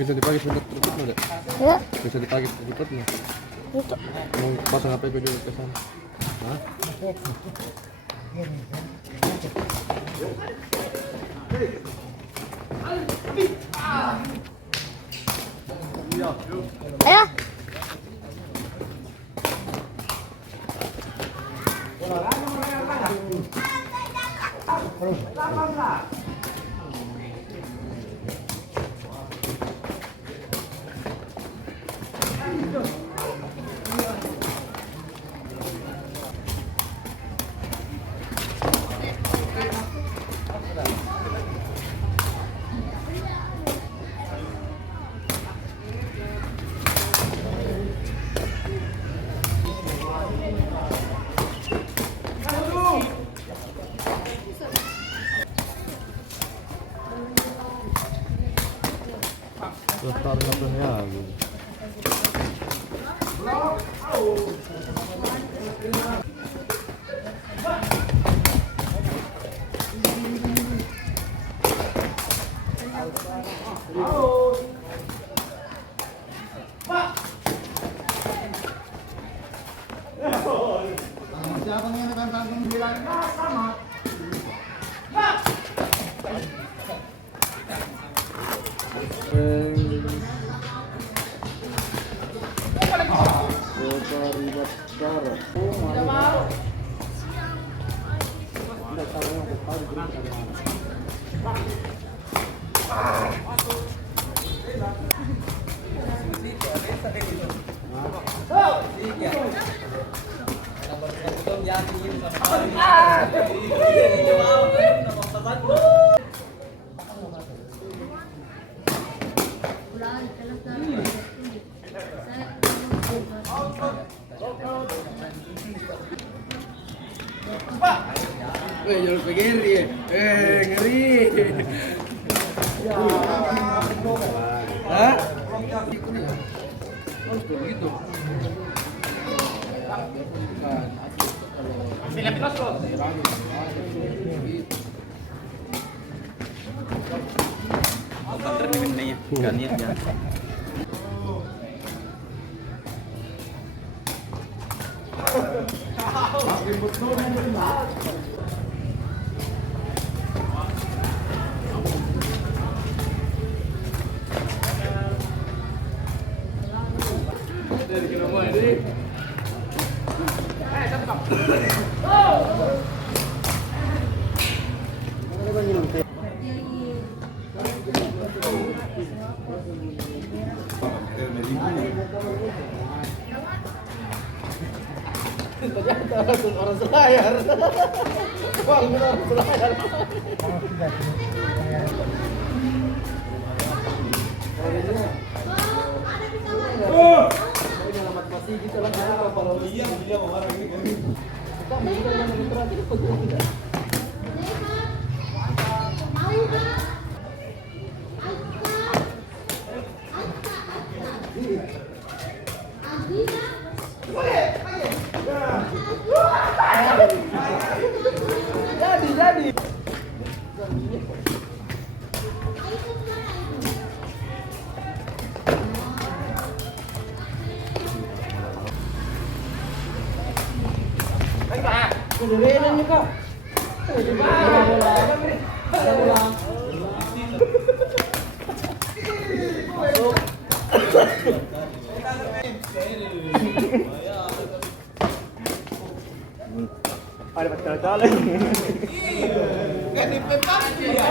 Bisa dipakai untuk tripod enggak? Ya. Bisa dipakai tripodnya. Itu. Mau pasang HP gue juga ke sana. Hah? Ayo. Daftar ngapain ya? Siapa yang akan tanggung bilang sama? Jual ngeri, ngeri. Hah? Begitu. Pilih-pilih loh. Banter nih benarnya, enggak niat ya. Dari rumah ini. Tetap. Ternyata orang selayar. Wah, orang selayar. Masih gitu lah kalau dia mau marah gitu. Kita bisa yang terakhir pejuang tidak. Jadi. Kedengeran nih kok. Ada pacar-pacar. Kan dipepas dia.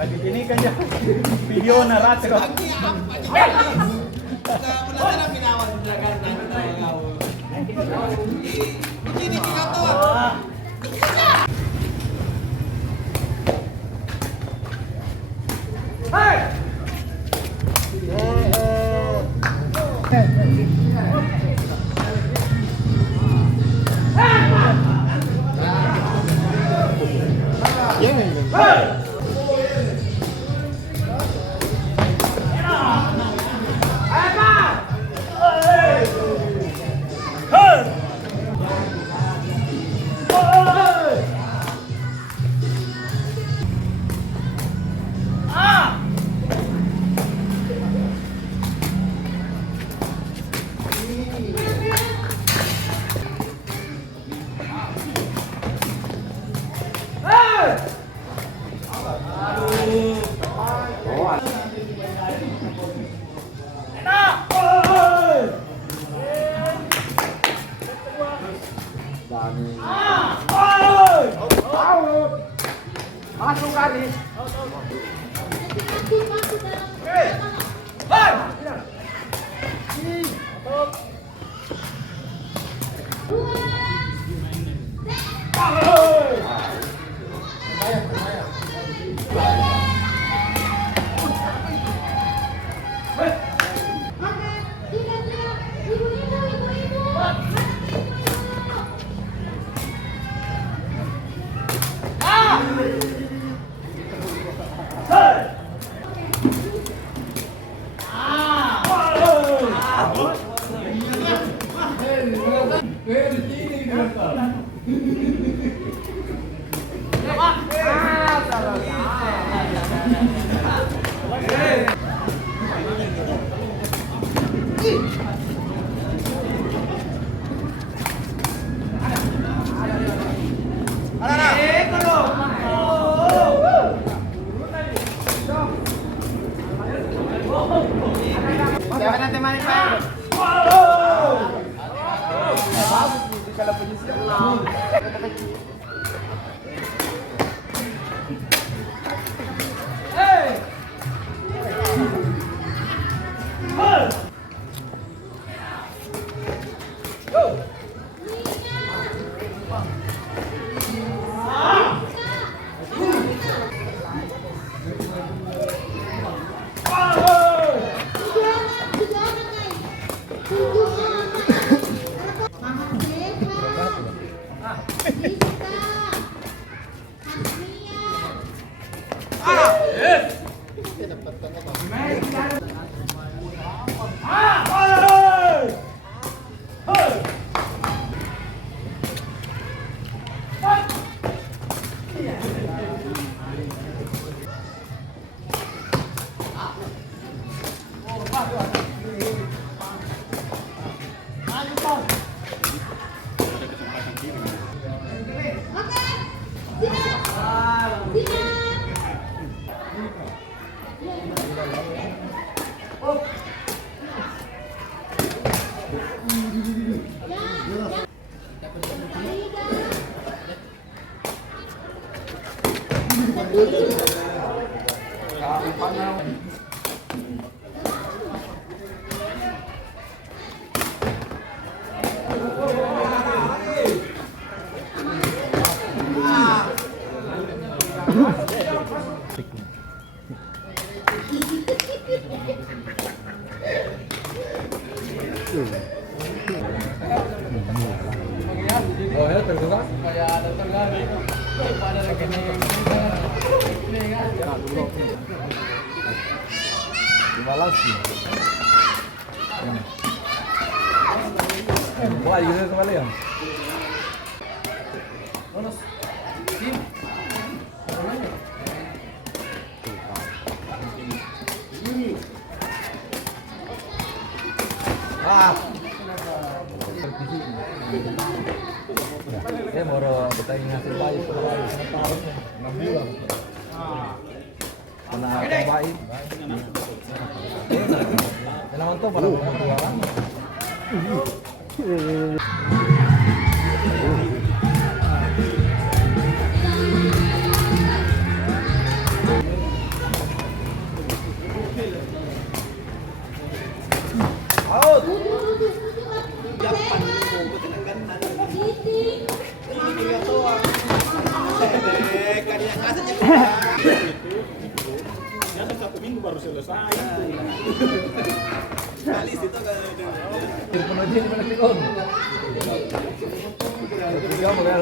Lagi gini kan ya video naratif. Masuk kali. Bawahnya tergerak. Kayak ada tergali. Pada rekening. Ini kan. Dibalasi. Mulai gitu kembali ya. Bonus. Tim. Ah. Ya moro kita ngasih bayi setelah 6 bulan. Kena bayi. Kenapa tuh pada berjualan? Out. Satu minggu baru selesai. Kali situ kan. Penuh di mana sih om? Tiga model